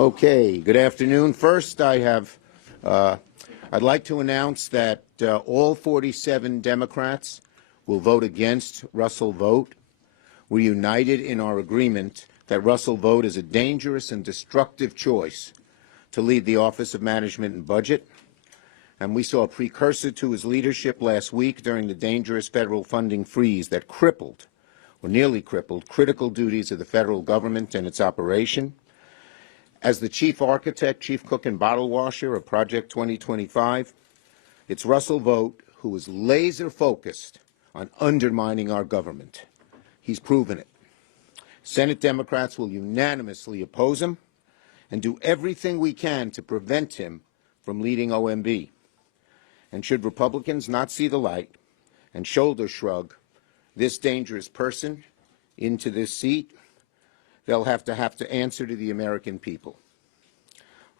Okay, good afternoon. First, I'd like to announce that all 47 Democrats will vote against Russell Vought. We're united in our agreement that Russell Vought is a dangerous and destructive choice to lead the Office of Management and Budget. And we saw a precursor to his leadership last week during the dangerous federal funding freeze that crippled, or nearly crippled, critical duties of the federal government and its operation. As the chief architect, chief cook, and bottle washer of Project 2025, it's Russell Vought who is laser-focused on undermining our government. He's proven it. Senate Democrats will unanimously oppose him and do everything we can to prevent him from leading OMB. And should Republicans not see the light and shoulder shrug this dangerous person into this seat, they'll have to answer to the American people.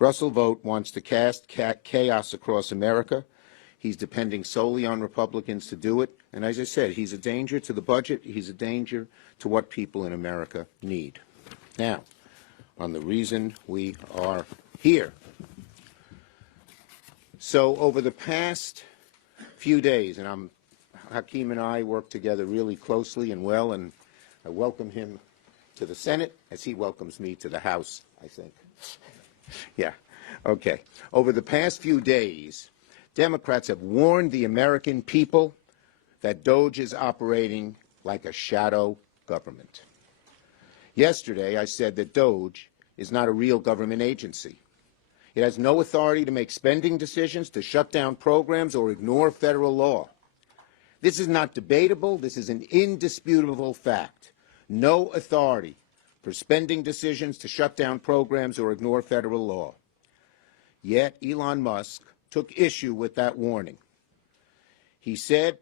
Russell Vought wants to cast chaos across America. He's depending solely on Republicans to do it. And as I said, he's a danger to the budget. He's a danger to what people in America need. Now, on the reason we are here. So over the past few days, and Hakeem and I work together really closely and well, and I welcome him to the Senate as he welcomes me to the House, I think. Yeah, okay. Over the past few days, Democrats have warned the American people that DOGE is operating like a shadow government. Yesterday, I said that DOGE is not a real government agency. It has no authority to make spending decisions, to shut down programs, or ignore federal law. This is not debatable. This is an indisputable fact. No authority for spending decisions, to shut down programs, or ignore federal law. Yet Elon Musk took issue with that warning. He said,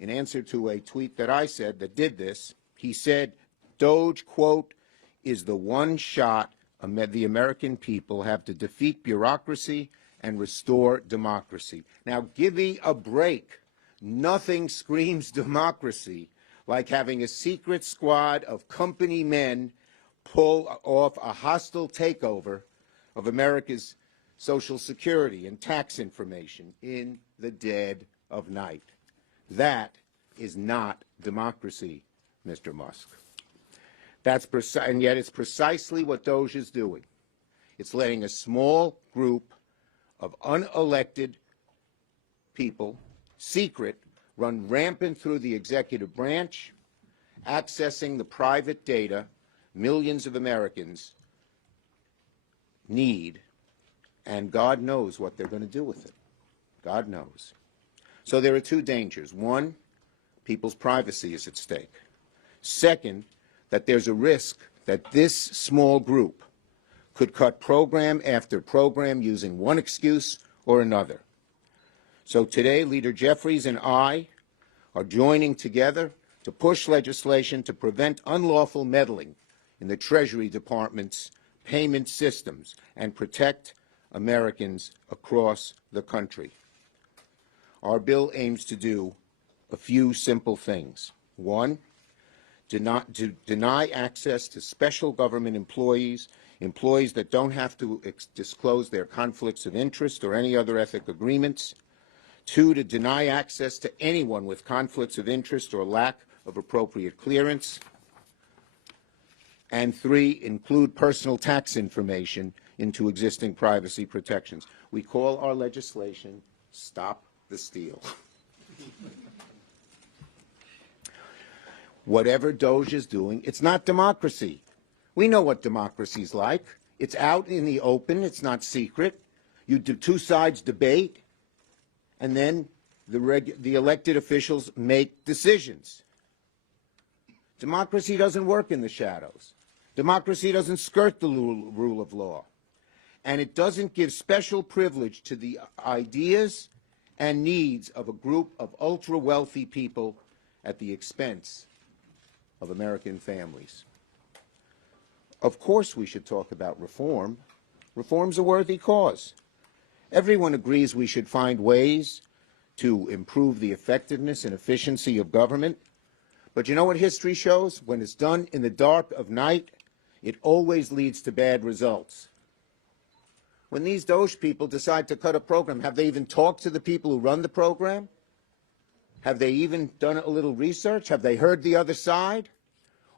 in answer to a tweet that I said that did this, he said, DOGE, quote, is the one shot the American people have to defeat bureaucracy and restore democracy. Now, give me a break. Nothing screams democracy like having a secret squad of company men pull off a hostile takeover of America's Social Security and tax information in the dead of night. That is not democracy, Mr. Musk. And yet it's precisely what DOGE is doing. It's letting a small group of unelected people, secret, run rampant through the executive branch, accessing the private data millions of Americans need, and God knows what they're going to do with it. God knows. So there are two dangers. One, people's privacy is at stake. Second, that there's a risk that this small group could cut program after program using one excuse or another. So today, Leader Jeffries and I are joining together to push legislation to prevent unlawful meddling in the Treasury Department's payment systems and protect Americans across the country. Our bill aims to do a few simple things. One, to deny access to special government employees that don't have to disclose their conflicts of interest or any other ethic agreements. Two, to deny access to anyone with conflicts of interest or lack of appropriate clearance. And three, include personal tax information into existing privacy protections. We call our legislation Stop the Steal. Whatever DOGE is doing, it's not democracy. We know what democracy's like. It's out in the open. It's not secret. You do two sides debate, and then the elected officials make decisions. Democracy doesn't work in the shadows. Democracy doesn't skirt the rule of law. And it doesn't give special privilege to the ideas and needs of a group of ultra-wealthy people at the expense of American families. Of course we should talk about reform. Reform's a worthy cause. Everyone agrees we should find ways to improve the effectiveness and efficiency of government. But you know what history shows? When it's done in the dark of night, it always leads to bad results. When these DOGE people decide to cut a program, have they even talked to the people who run the program? Have they even done a little research? Have they heard the other side?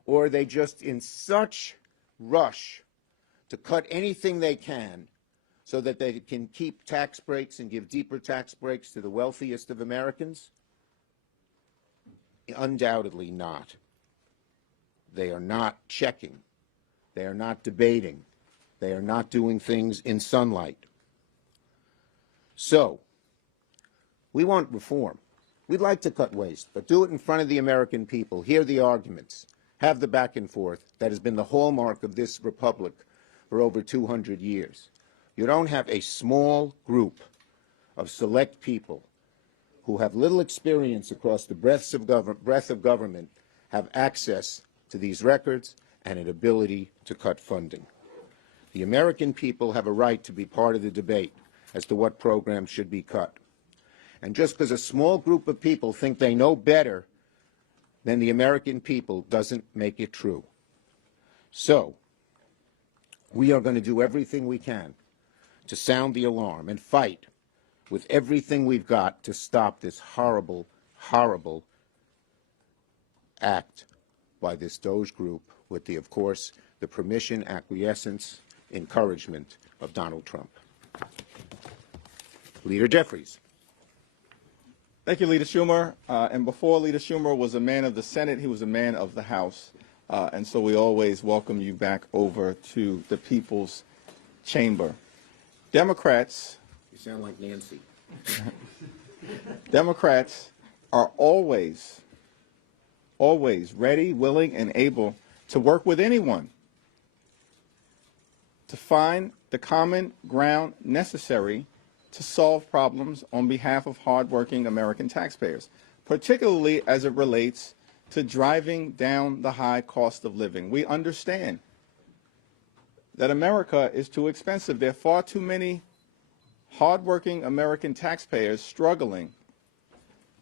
Or are they just in such rush to cut anything they can so that they can keep tax breaks and give deeper tax breaks to the wealthiest of Americans? Undoubtedly not. They are not checking. They are not debating. They are not doing things in sunlight. So, we want reform. We'd like to cut waste, but do it in front of the American people. Hear the arguments. Have the back and forth that has been the hallmark of this republic for over 200 years. You don't have a small group of select people who have little experience across the breadth of government have access to these records and an ability to cut funding. The American people have a right to be part of the debate as to what programs should be cut. And just because a small group of people think they know better than the American people doesn't make it true. So, we are going to do everything we can to sound the alarm and fight with everything we've got to stop this horrible, horrible act by this DOGE group with the, of course, the permission, acquiescence, encouragement of Donald Trump. Leader Jeffries. Thank you, Leader Schumer. And before Leader Schumer was a man of the Senate, he was a man of the House. And so we always welcome you back over to the People's Chamber. Democrats. You sound like Nancy. Democrats are always ready, willing, and able to work with anyone to find the common ground necessary to solve problems on behalf of hardworking American taxpayers, particularly as it relates to driving down the high cost of living. We understand that America is too expensive. There are far too many hardworking American taxpayers struggling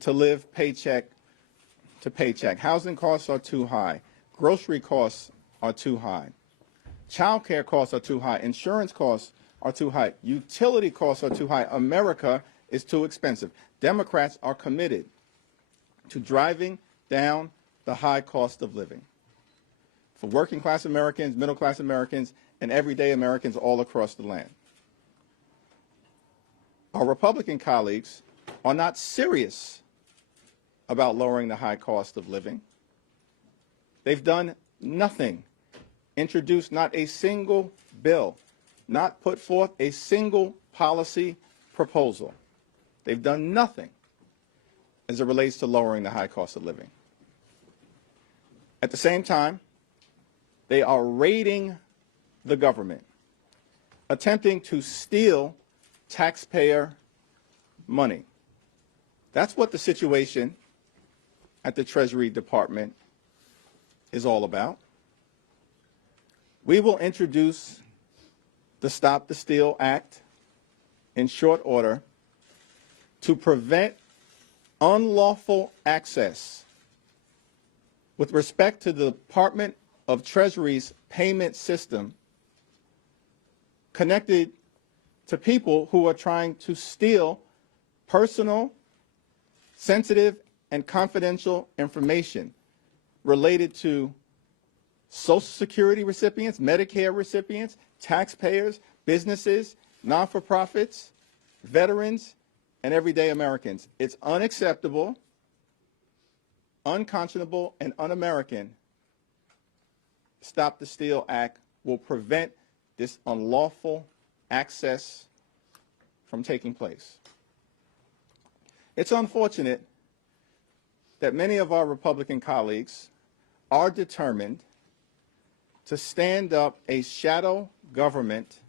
to live paycheck to paycheck. Housing costs are too high. Grocery costs are too high. Child care costs are too high. Insurance costs are too high. Utility costs are too high. America is too expensive. Democrats are committed to driving down the high cost of living for working class Americans, middle class Americans, and everyday Americans all across the land. Our Republican colleagues are not serious about lowering the high cost of living. They've done nothing, introduced not a single bill, not put forth a single policy proposal. They've done nothing as it relates to lowering the high cost of living. At the same time, they are raiding the government, attempting to steal taxpayer money. That's what the situation at the Treasury Department is all about. We will introduce the Stop the Steal Act in short order to prevent unlawful access with respect to the Department of Treasury's payment system connected to people who are trying to steal personal, sensitive, and confidential information related to Social Security recipients, Medicare recipients, taxpayers, businesses, non-for-profits, veterans, and everyday Americans. It's unacceptable, unconscionable, and un-American. Stop the Steal Act will prevent this unlawful access from taking place. It's unfortunate that many of our Republican colleagues are determined to stand up a shadow government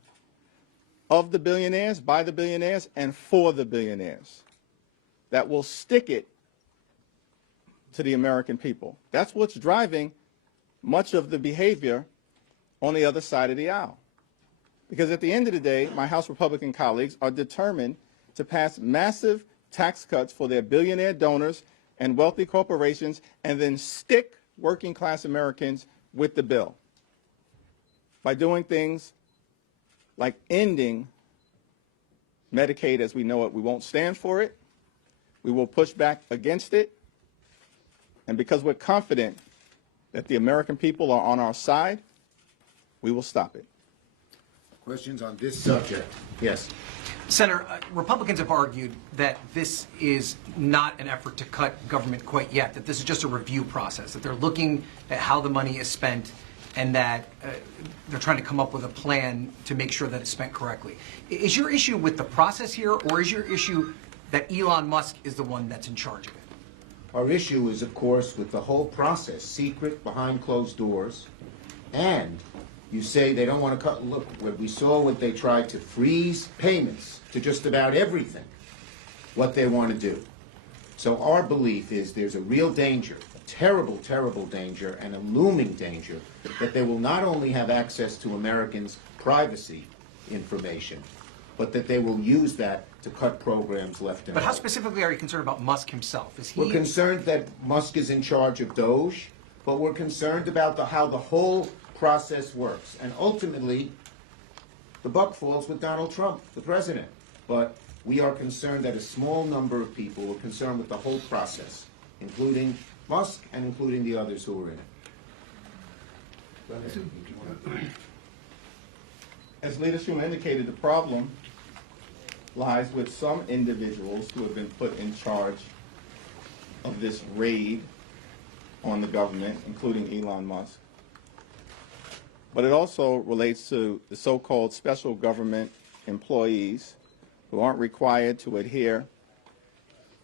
of the billionaires, by the billionaires, and for the billionaires that will stick it to the American people. That's what's driving much of the behavior on the other side of the aisle. Because at the end of the day, my House Republican colleagues are determined to pass massive tax cuts for their billionaire donors and wealthy corporations and then stick working class Americans with the bill. by doing things like ending Medicaid as we know it. We won't stand for it. We will push back against it. And because we're confident that the American people are on our side, we will stop it. Questions on this subject? Yes. Senator, Republicans have argued that this is not an effort to cut government quite yet, that this is just a review process, that they're looking at how the money is spent and that they're trying to come up with a plan to make sure that it's spent correctly. Is your issue with the process here, or is your issue that Elon Musk is the one that's in charge of it? Our issue is, of course, with the whole process, secret, behind closed doors, and you say they don't want to cut. Look, we saw what they tried to freeze payments to just about everything, what they want to do. So our belief is there's a real danger, a terrible, terrible danger, and a looming danger that they will not only have access to Americans' privacy information, but that they will use that to cut programs left and right. But how specifically are you concerned about Musk himself? Is he... We're concerned that Musk is in charge of DOGE, but we're concerned about how the whole process works. And ultimately, the buck falls with Donald Trump, the president. But we are concerned that a small number of people are concerned with the whole process, including Musk and including the others who are in it. As Leader Schumer indicated, the problem lies with some individuals who have been put in charge of this raid on the government, including Elon Musk. But it also relates to the so-called special government employees who aren't required to adhere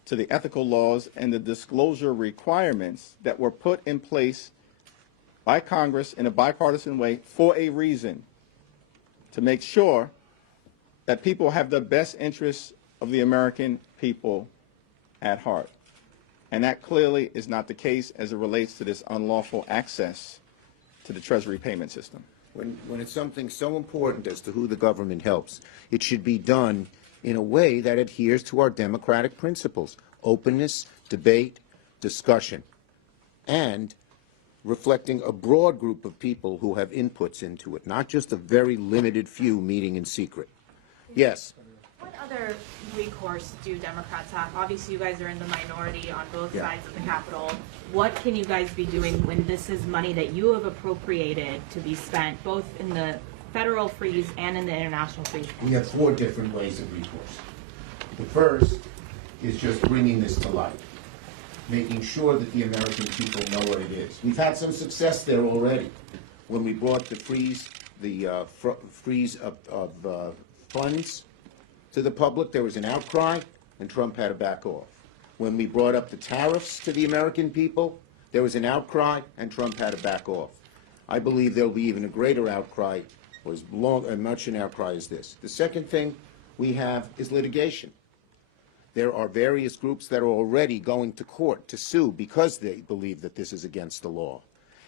to the ethical laws and the disclosure requirements that were put in place by Congress in a bipartisan way for a reason, to make sure that people have the best interests of the American people at heart. And that clearly is not the case as it relates to this unlawful access to the Treasury payment system. When it's something so important as to who the government helps, it should be done in a way that adheres to our democratic principles: openness, debate, discussion, and reflecting a broad group of people who have inputs into it, not just a very limited few meeting in secret. Yes. What other recourse do Democrats have? Obviously, you guys are in the minority on both sides of the Capitol. What can you guys be doing when this is money that you have appropriated to be spent, both in the federal freeze and in the international freeze? We have 4 different ways of recourse. The first is just bringing this to light, making sure that the American people know what it is. We've had some success there already. When we brought the freeze of funds to the public, there was an outcry, and Trump had to back off. When we brought up the tariffs to the American people, there was an outcry, and Trump had to back off. I believe there will be even a greater outcry, or as much an outcry as this. The second thing we have is litigation. There are various groups that are already going to court to sue because they believe that this is against the law.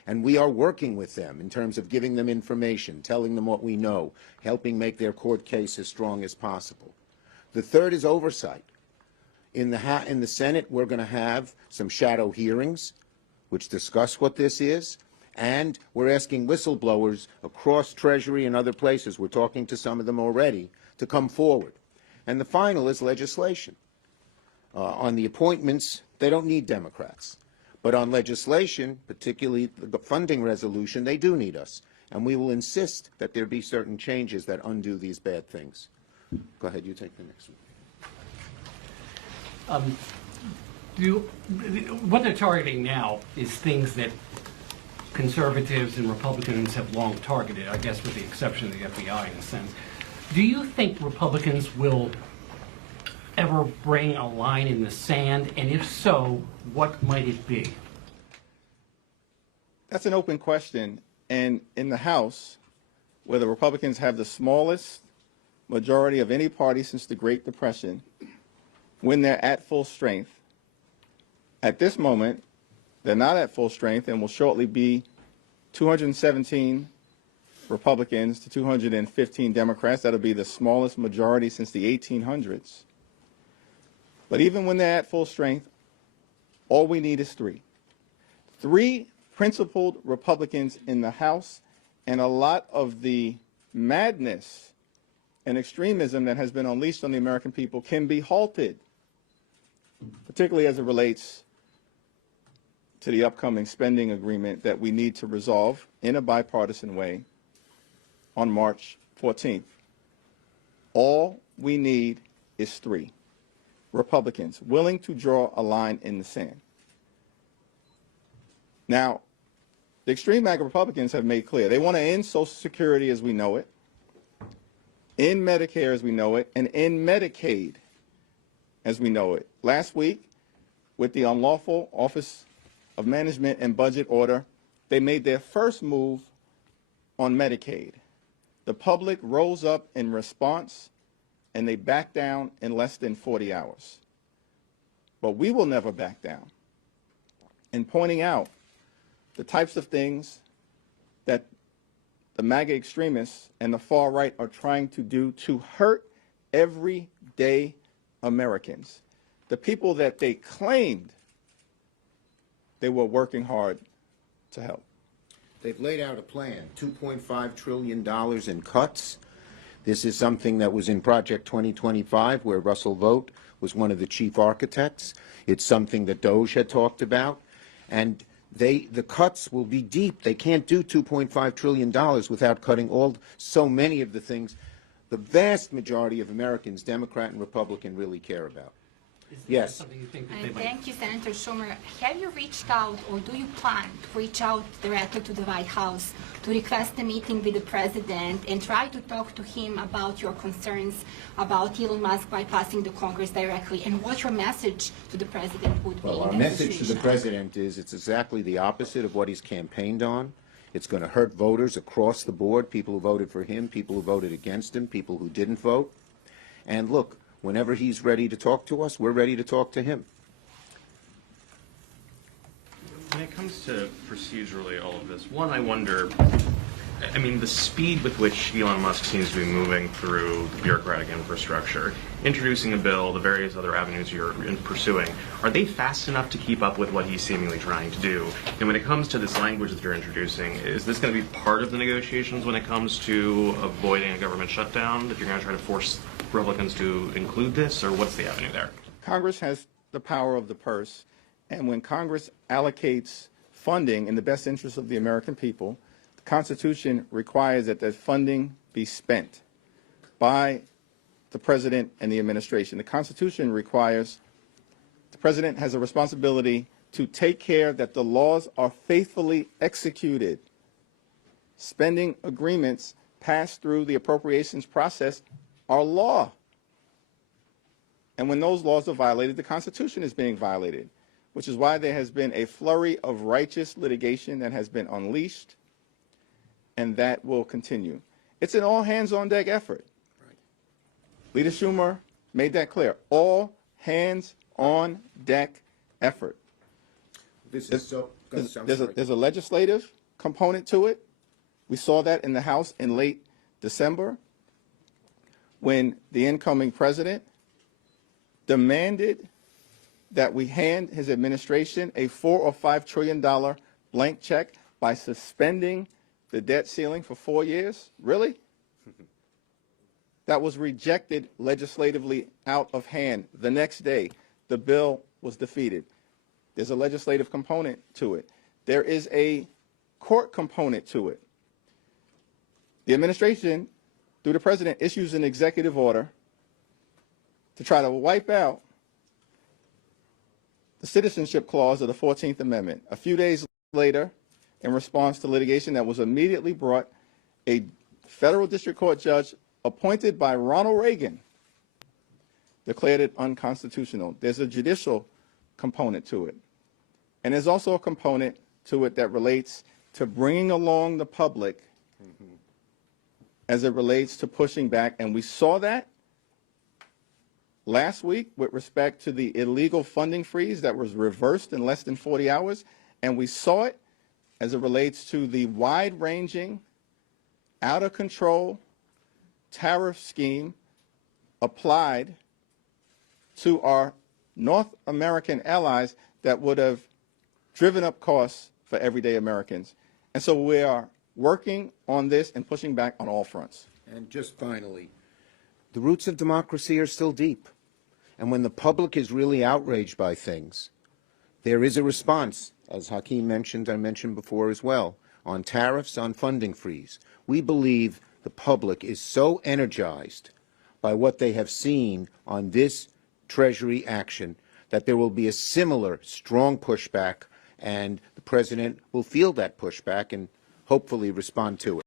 And we are working with them in terms of giving them information, telling them what we know, helping make their court case as strong as possible. The third is oversight. In the Senate, we're going to have some shadow hearings which discuss what this is, and we're asking whistleblowers across Treasury and other places, we're talking to some of them already, to come forward. And the final is legislation. On the appointments, they don't need Democrats. But on legislation, particularly the funding resolution, they do need us. And we will insist that there be certain changes that undo these bad things. Go ahead, you take the next one. What they're targeting now is things that conservatives and Republicans have long targeted, I guess with the exception of the FBI in a sense. Do you think Republicans will ever bring a line in the sand? And if so, what might it be? That's an open question. And in the House, where the Republicans have the smallest majority of any party since the Great Depression, when they're at full strength, at this moment, they're not at full strength and will shortly be 217 Republicans to 215 Democrats. That'll be the smallest majority since the 1800s. But even when they're at full strength, all we need is 3. 3 principled Republicans in the House and a lot of the madness and extremism that has been unleashed on the American people can be halted, particularly as it relates to the upcoming spending agreement that we need to resolve in a bipartisan way on March 14th. All we need is 3 Republicans willing to draw a line in the sand. Now, the extreme MAGA Republicans have made clear they want to end Social Security as we know it, end Medicare as we know it, and end Medicaid as we know it. Last week, with the unlawful Office of Management and Budget order, they made their first move on Medicaid. The public rose up in response, and they backed down in less than 40 hours. But we will never back down in pointing out the types of things that the MAGA extremists and the far right are trying to do to hurt everyday Americans, the people that they claimed they were working hard to help. They've laid out a plan, $2.5 trillion in cuts. This is something that was in Project 2025, where Russell Vought was one of the chief architects. It's something that DOGE had talked about. And the cuts will be deep. They can't do $2.5 trillion without cutting so many of the things the vast majority of Americans, Democrat and Republican, really care about. Is that Yes. something you think that they And might? thank you, Senator Schumer. Have you reached out, or do you plan to reach out directly to the White House to request a meeting with the president and try to talk to him about your concerns about Elon Musk bypassing the Congress directly, and what your message to the president would be? Well, our in that message to the situation? president is it's exactly the opposite of what he's campaigned on. It's going to hurt voters across the board, people who voted for him, people who voted against him, people who didn't vote. And look, whenever he's ready to talk to us, we're ready to talk to him. When it comes to procedurally all of this, one, I wonder, I mean, the speed with which Elon Musk seems to be moving through the bureaucratic infrastructure, introducing a bill, the various other avenues you're pursuing, are they fast enough to keep up with what he's seemingly trying to do? And when it comes to this language that you're introducing, is this going to be part of the negotiations when it comes to avoiding a government shutdown, that you're going to try to force Republicans to include this, or what's the avenue there? Congress has the power of the purse, and when Congress allocates funding in the best interest of the American people, the Constitution requires that that funding be spent by the President and the administration. The Constitution requires the President has a responsibility to take care that the laws are faithfully executed. Spending agreements passed through the appropriations process are law. And when those laws are violated, the Constitution is being violated, which is why there has been a flurry of righteous litigation that has been unleashed, and that will continue. It's an all-hands-on-deck effort. Right. Leader Schumer made that clear. All-hands-on-deck effort. This is so. There's a legislative component to it. We saw that in the House in late December, when the incoming president demanded that we hand his administration a $4 or $5 trillion blank check by suspending the debt ceiling for 4 years. Really? That was rejected legislatively out of hand. The next day, the bill was defeated. There's a legislative component to it. There is a court component to it. The administration, through the president, issues an executive order to try to wipe out the citizenship clause of the 14th Amendment. A few days later, in response to litigation that was immediately brought, a federal district court judge appointed by Ronald Reagan declared it unconstitutional. There's a judicial component to it. And there's also a component to it that relates to bringing along the public as it relates to pushing back. And we saw that last week with respect to the illegal funding freeze that was reversed in less than 40 hours. And we saw it as it relates to the wide-ranging, out-of-control tariff scheme applied to our North American allies that would have driven up costs for everyday Americans. And so we are working on this and pushing back on all fronts. And just finally, the roots of democracy are still deep. And when the public is really outraged by things, there is a response, as Hakeem mentioned, I mentioned before as well, on tariffs, on funding freeze. We believe the public is so energized by what they have seen on this Treasury action that there will be a similar strong pushback, and the President will feel that pushback and hopefully respond to it.